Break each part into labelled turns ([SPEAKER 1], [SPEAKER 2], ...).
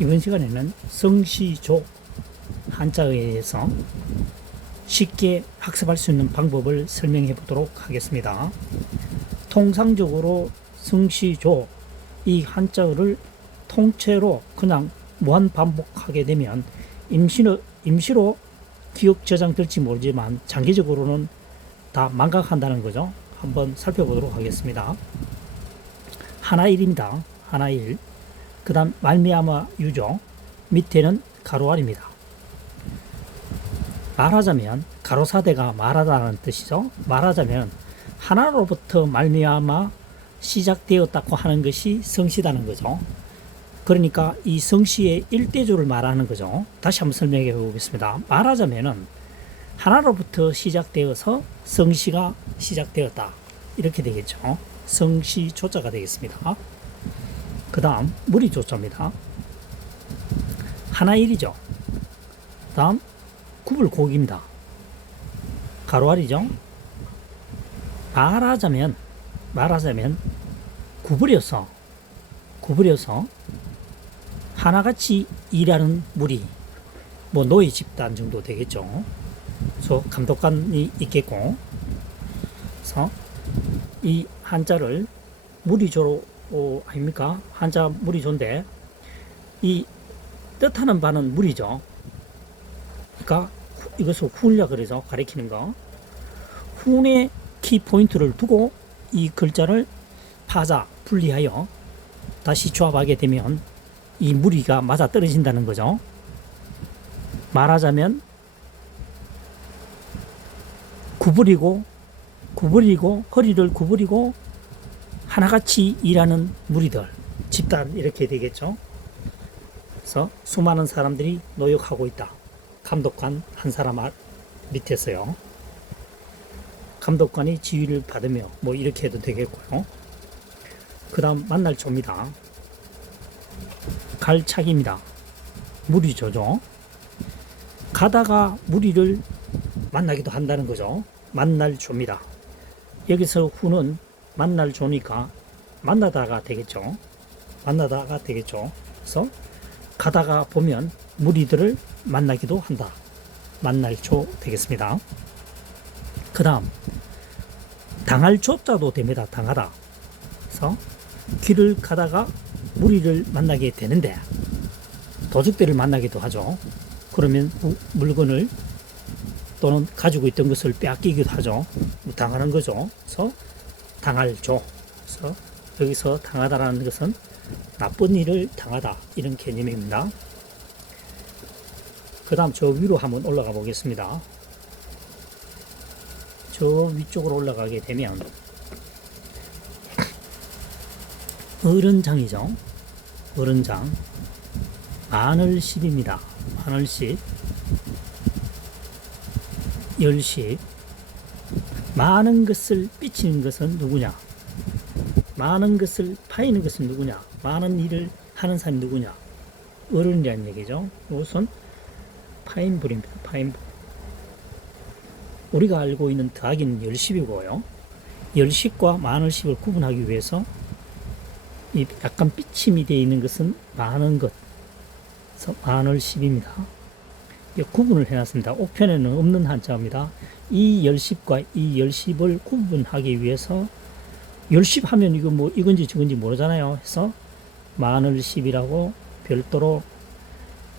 [SPEAKER 1] 이번 시간에는 성시조 한자에 의해서 쉽게 학습할 수 있는 방법을 설명해 보도록 하겠습니다. 통상적으로 성시조 이 한자어를 통째로 그냥 무한 반복하게 되면 임시로, 임시로 기억 저장될지 모르지만 장기적으로는 다 망각한다는 거죠. 한번 살펴보도록 하겠습니다. 하나일입니다. 하나일. 그 다음 말미암아 유조. 밑에는 가로알입니다. 말하자면 가로사대가 말하다는 뜻이죠. 말하자면 하나로부터 말미암아 시작되었다고 하는 것이 성시다는 거죠. 그러니까 이 성시의 일대조를 말하는 거죠. 다시 한번 설명해 보겠습니다. 말하자면은 하나로부터 시작되어서 성시가 시작되었다. 이렇게 되겠죠. 성시 조자가 되겠습니다. 그 다음 무리 조자입니다. 하나 일이죠. 다음 구불 고기입니다. 가로알이죠. 말하자면 말하자면 구부려서 구부려서 하나같이 일하는 무리 뭐 노예 집단 정도 되겠죠. 그래서 감독관이 있겠고 그래서 이 한자를 무리조로 어, 아닙니까? 한자 무리조인데 이 뜻하는 바는 무리죠. 그러니까 후- 이것을 훈이라 그래서 가리키는 거. 훈의 키 포인트를 두고 이 글자를 파자 분리하여 다시 조합하게 되면 이 무리가 맞아 떨어진다는 거죠. 말하자면 구부리고 구부리고 허리를 구부리고 하나같이 일하는 무리들 집단 이렇게 되겠죠. 그래서 수많은 사람들이 노역하고 있다. 감독관 한 사람 아- 밑에서요. 감독관이 지휘를 받으며 뭐 이렇게 해도 되겠고요. 그 다음 만날 조입니다. 갈착입니다. 무리조죠. 가다가 무리를 만나기도 한다는 거죠. 만날 조입니다. 여기서 후는 만날 조니까 만나다가 되겠죠. 만나다가 되겠죠. 그래서 가다가 보면 무리들을 만나기도 한다. 만날 조 되겠습니다. 그 다음 당할 조자도 됩니다. 당하다. 그래서 길을 가다가 무리를 만나게 되는데 도둑들을 만나기도 하죠. 그러면 무- 물건을 또는 가지고 있던 것을 빼앗기기도 하죠. 당하는 거죠. 그래서 당할 조. 그래서 여기서 당하다라는 것은 나쁜 일을 당하다 이런 개념입니다. 그 다음 저 위로 한번 올라가 보겠습니다. 저 위쪽으로 올라가게 되면 어른장이죠. 어른장 마늘십입니다. 마늘십 열십 많은 것을 삐치는 것은 누구냐? 많은 것을 파이는 것은 누구냐? 많은 일을 하는 사람이 누구냐? 어른이라는 얘기죠. 우선 파인불입니다. 파인불. 우리가 알고 있는 더하기는 열십이고요. 열십과 마늘십을 구분하기 위해서 이 약간 삐침이 되어 있는 것은 많은 것. 마늘십입니다. 이 구분을 해놨습니다. 옥편에는 없는 한자입니다. 이 열십과 이 열십을 구분하기 위해서 열십 하면 이거 뭐 이건지 저건지 모르잖아요. 해서 마늘십이라고 별도로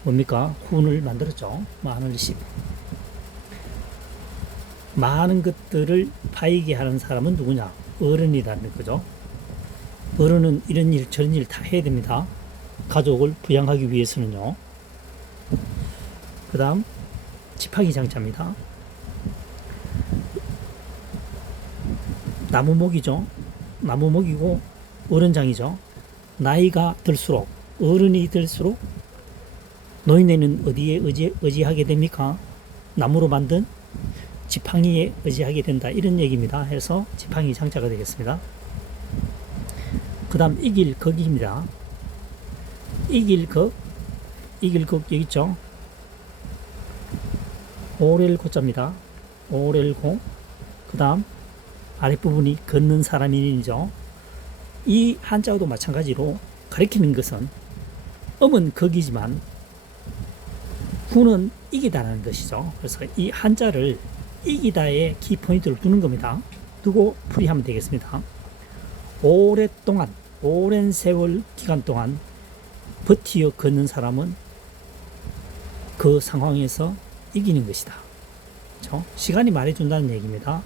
[SPEAKER 1] 뭡니까 훈을 만들었죠. 마늘십. 많은 것들을 파이게 하는 사람은 누구냐? 어른이라는 거죠. 어른은 이런 일 저런 일 다 해야 됩니다. 가족을 부양하기 위해서는요. 그 다음 지팡이 장자입니다. 나무목이죠. 나무목이고 어른장이죠. 나이가 들수록 어른이 들수록 노인네는 어디에 의지, 의지하게 됩니까? 나무로 만든 지팡이에 의지하게 된다 이런 얘기입니다. 해서 지팡이 장자가 되겠습니다. 그 다음 이길 거기입니다. 이길 거 이길 거 여기 있죠. 오렐 고자입니다. 오렐고 그 다음 아랫부분이 걷는 사람이죠. 이 한자어도 마찬가지로 가리키는 것은 음은 극이지만 후는 이기다라는 것이죠. 그래서 이 한자를 이기다의 키포인트를 두는 겁니다. 두고 풀이하면 되겠습니다. 오랫동안, 오랜 세월 기간 동안 버티어 걷는 사람은 그 상황에서 이기는 것이다. 그렇죠? 시간이 말해준다는 얘기입니다.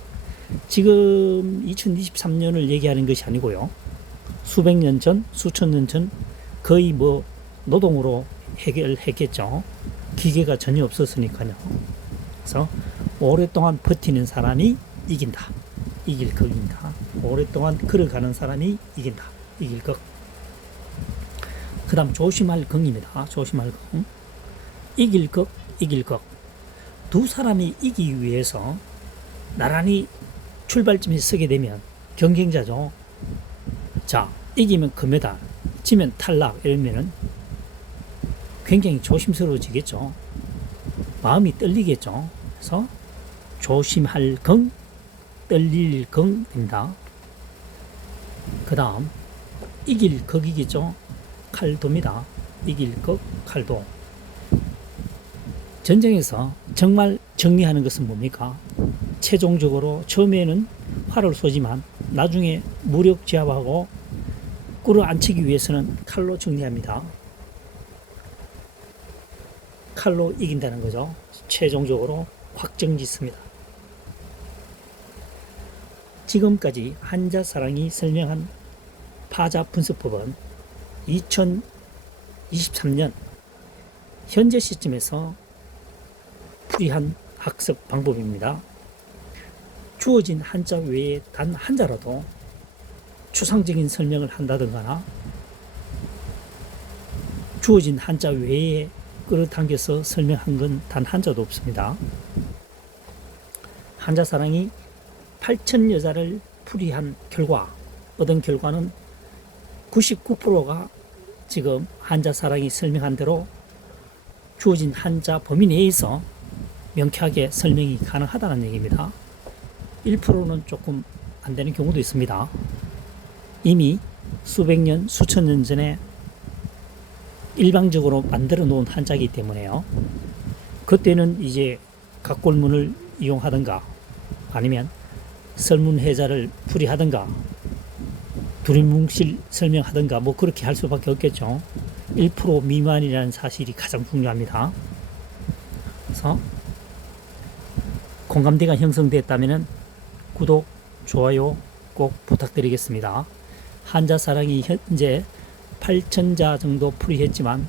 [SPEAKER 1] 지금 2023년을 얘기하는 것이 아니고요. 수백 년 전, 수천 년 전 거의 뭐 노동으로 해결했겠죠. 기계가 전혀 없었으니까요. 그래서 오랫동안 버티는 사람이 이긴다. 이길 극입니다. 오랫동안 걸어가는 사람이 이긴다. 이길 극. 그 다음 조심할 극입니다. 조심할 극. 이길 극, 이길 극. 두 사람이 이기기 위해서 나란히 출발점에 서게 되면 경쟁자죠. 자, 이기면 금메달, 지면 탈락 이러면은 굉장히 조심스러워지겠죠. 마음이 떨리겠죠. 그래서 조심할 경, 떨릴 경입니다. 그 다음 이길 극이겠죠. 칼도입니다. 이길 극, 칼도. 전쟁에서 정말 정리하는 것은 뭡니까? 최종적으로 처음에는 활을 쏘지만 나중에 무력 제압하고 끌어안치기 위해서는 칼로 정리합니다. 칼로 이긴다는 거죠. 최종적으로 확정 짓습니다. 지금까지 한자사랑이 설명한 파자 분석법은 2023년 현재 시점에서 풀이한 학습 방법입니다. 주어진 한자 외에 단 한자라도 추상적인 설명을 한다든가 주어진 한자 외에 끌어당겨서 설명한 건 단 한자도 없습니다. 한자 사랑이 8천 여자를 풀이한 결과 얻은 결과는 99%가 지금 한자 사랑이 설명한 대로 주어진 한자 범위 내에서 명쾌하게 설명이 가능하다는 얘기입니다. 1%는 조금 안 되는 경우도 있습니다. 이미 수백 년, 수천 년 전에 일방적으로 만들어 놓은 한자이기 때문에요. 그때는 이제 각골문을 이용하든가 아니면 설문해자를 풀이하든가 두리뭉실 설명하든가 뭐 그렇게 할 수밖에 없겠죠. 1% 미만이라는 사실이 가장 중요합니다. 그래서 공감대가 형성됐다면 구독, 좋아요 꼭 부탁드리겠습니다. 한자 사랑이 현재 8천자 정도 풀이했지만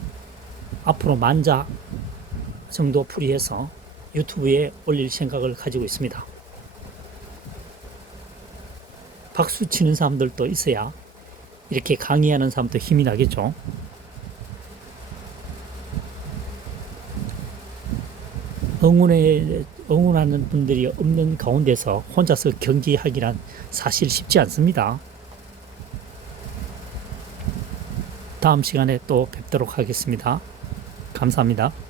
[SPEAKER 1] 앞으로 만자 정도 풀이해서 유튜브에 올릴 생각을 가지고 있습니다. 박수 치는 사람들도 있어야 이렇게 강의하는 사람도 힘이 나겠죠. 응원에 응원하는 분들이 없는 가운데서 혼자서 경기하기란 사실 쉽지 않습니다. 다음 시간에 또 뵙도록 하겠습니다. 감사합니다.